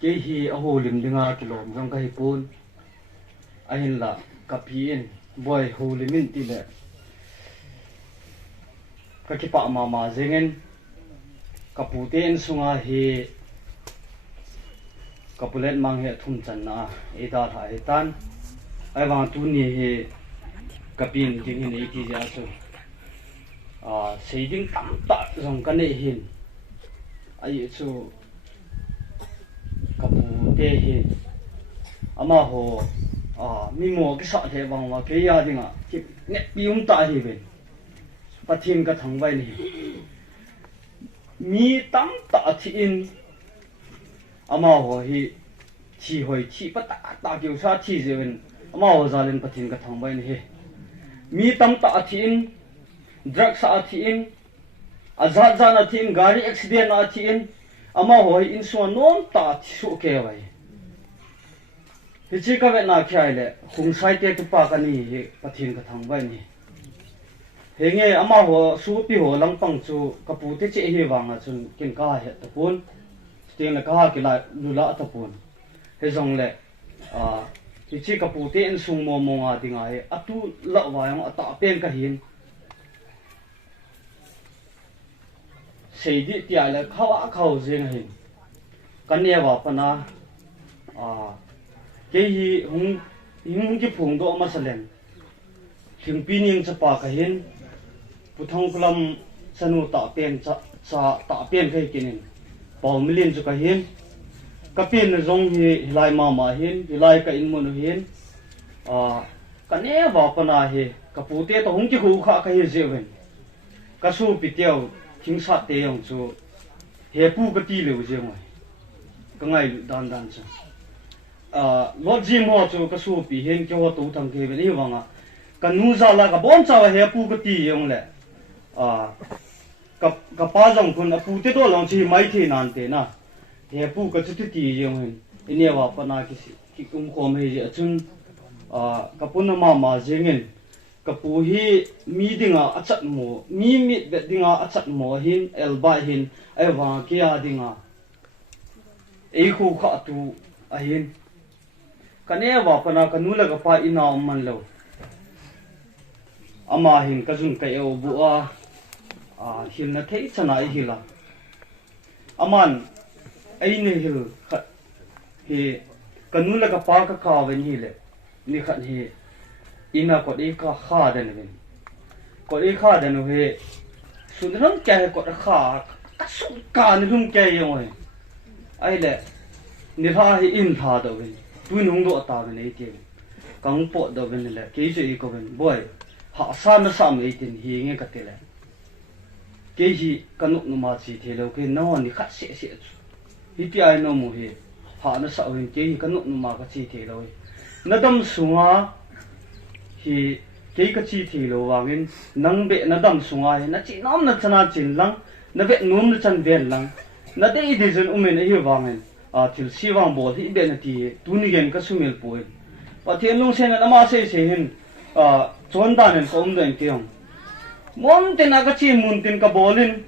cái hi a hồ lim dinga kilom jong ka hi pun a hin la ka pin boy hồ limin ti le ka ki pa ma zengen ka puten sunga hi ka pulet mang he thum chan na e da tha he tan ai wang tu ni he ka pin ding hin e ti ja chu sei ding tam ta jong ka ne hin ai chu kapu te hi ama ho mi mo cái sợ thế bằng mà cái gì ngạ cái nét biếng ta hi về bắt thiên cái thằng vậy này mi tam ta thiên ama ho hi chỉ hồi chỉ bắt ta kiểu sao chỉ gì vậy ama ho ra lên bắt thiên cái thằng vậy này mi tam ta thiên drug sa thiên azat za na thiên gari accident na thiên ama ho in so non ta su ke vai hi chi ka ve na khai le khung sai te tu pa ka ni he pathin ka thang vai ni he nge ama ho su pi ho lang pang chu ka pu te che hi wanga chun kin ka he ta pun te na ka ki la lu la ta pun he jong le hi chi ka pu te en sung mo mo nga dinga he atu la wa yang ata pen ka hin sei di tia le khawa khau jeng hin kan ne wa pana cái hi hung cái phùng độ mà salen thing pining chapa ka hin puthong kulam sanu ta pen cha ta pen kai kinin paw million chu ka hin ka pen rong hi hilai ma hin hilai ka in mon hin ka ne wa pana hi ka pute to hung ki khu kha ka hi jewen ka su pitiao thing sa te yong chu he pu ka ti leu je mai ka ngai dan dan cha lo jim ho chu ka su pi hen kyo to thang ke ni wanga ka nu za la ka bon cha he pu ka ti yong le ka pa jong kun pu te do long chi mai thi nan te na he pu ka chu ti yong hen ini wa pa na ki kum ko me je chun ka pun ma jengin ka pu hi mi dinga achat mo mi be dinga achat mo hin elba hin ai wa ki a dinga ei khu kha tu a hin kane wa pana kanula ga pa ina man lo ama hin ka jun ka eu bu hil na thei chana ai hila aman ai ne hil he kanula ga pa ka ka wen hi le ni khat hi ina ko de ka kha den wen ko de kha den he sunram ka ko kha ka su ka ni hum ke yo ai le ni ha hi in tha do wen tuin hung do ta ben ete kang po do ben le ke je ko ben boy ha sa na sa me tin hi nge ka te le ke hi kanu nu ma chi the lo ke no ni khat se se hi pi ai no mu hi ha na sa wen ke hi kanu nu ma ka chi the lo na dam sunga hi ke ka chi the lo wa ngin nang be na dam sunga hi na chi nom na chana chin lang na be num na chan ben lang na de i de zen umen hi wa ngin til siwang bol hi be na ti tuni gen ka sumel poi pathian long sen na ma se hin chon dan en kom den tiong mom te na ka chi mun tin ka bolin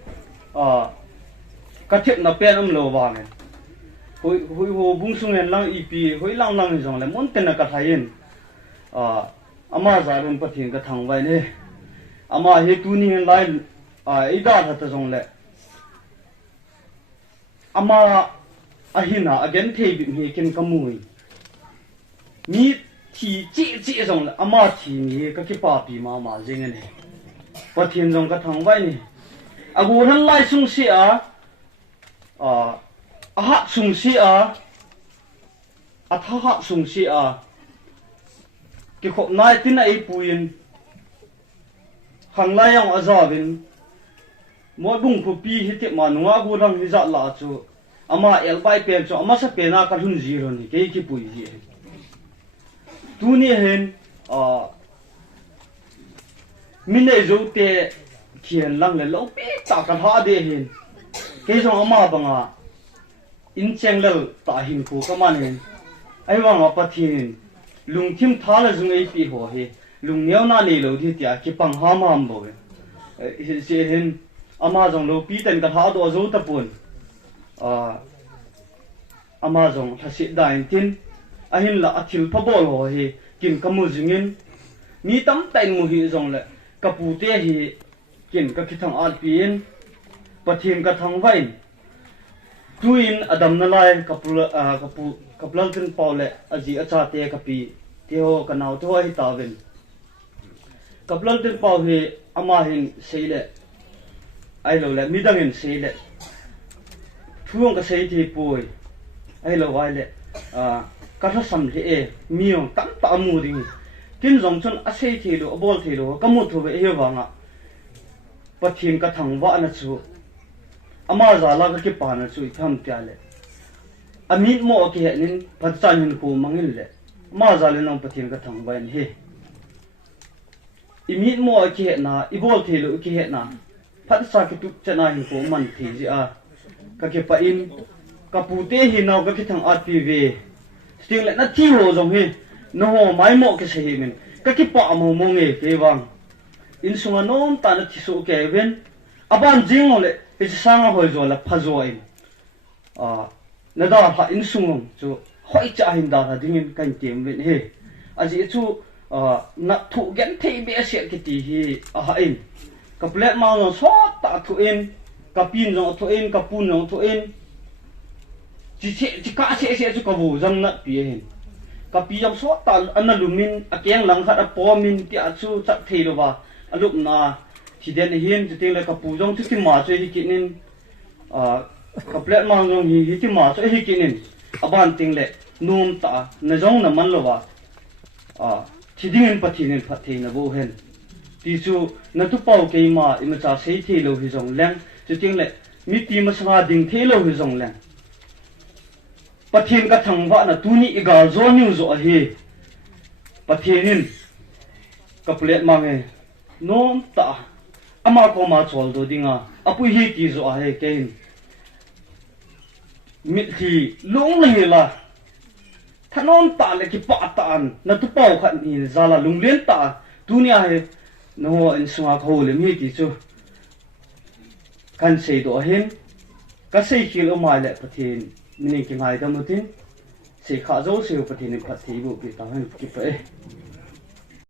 ka thet na pen lo wa nge hoi ho bung sung en lang ipi hoi lang lang jong le mon te na ka thain ama za ron pathian ka thang vai ne ama he tuni en lai ai da tha ta jong le ama ahina again thei bi me ken kamui mi thi chi jong la ama thi ni ka ki pa pi ma jeng ne pathian jong ka thang vai ni agu han lai sung si a ha sung si a tha ha sung si a ki khop nai tin ai puin hang lai yang azawin mo bung phu pi hi te ma nuwa gu rang hi za la chu ama elbai pen cho ama sa pena ka hun zero ni ke ki pui ji tu ni hen mine zo te thian lang le lo pe ta ka ha de hen ke so ama banga in cheng lel ta hin ko ka man hen ai wa ma pathin lung thim tha la zung ei pi ho he lung neu na ni lo thi tia ki pang ha ma bo he se hen ama jong lo pi ten ka tha do zo ta pun ama zong thasi dain tin ahin la athil phabol ho hi kin kamu jingin mi tam tain mu hi zong le kapute hi kin ka khithang al pin pathin ka thang vain tuin adam na lai kaplal tin paule aji acha te kapi teo kanau to hi tawin kaplal tin pau hi ama hin seile ai lo le midangin seile thuang ka sei thi pui ai lo wai le ka tha sam le e miong tam ta mu ring tin jong chon a sei thi lo bol thi lo ka mu thu ve he wanga pathin ka thang wa na chu ama za la ka ki pa na chu tham tia le amit mo ki he nin patchan hin ko mangil le ma za le nong pathin ka thang wa he imit mo ki he na ibol thi lo ki he na phat sa ki tu chana hin ko man thi ji a ka ke pa in ka pu te hi naw ka ki thang at pi ve sting le na thi ho jong hi no ho mai mo ke se hi min ka ki pa mo mo nge ke wang in sunga nom ta na thi so ke ven aban jing ole hi sang ho zo la pha zo in na da ha in sungong chu hoi cha hin da ding kan tem ven he aji chu na thu gen thei be se ki ti hi a ha in ka plet ma no so ta thu in ka pin no thu in ka pun no thu in chỉ cả sẽ cho cái vụ dân nợ bìa hình cái bìa trong số ta anh là lumin à keng lăng khát à po min thì à chú chắc thấy rồi ba à lúc na thì đến hiện thì tiếng là cái vụ trong chút cái mà chơi cái nên cái plek mang trong hi cái mà chơi cái nên à ban tiếng lệ nôm ta nó giống là man rồi ba thì tiếng phát thì nó vô hình thì chú nó tụt bao cái mà im cha xây thì lâu thì giống leng thì tiếng lệ mi tìm mà sang đình thế lâu thì giống leng pathin ka thang wa na tuni igal zo new zo hi pathinin ka plate ma nge nom ta ama ko ma chol do dinga apu hi ti zo a he kein mi thi lung le la thanon ta le ki pa ta an na tu pau khat ni zala lung len ta dunia he no in sunga ko le mi ti chu kan sei do hin ka sei kil o mai le pathin mình kinh hài tâm tin sẽ khá dấu siêu phát triển phát thị bộ bị tạo thành kịp vậy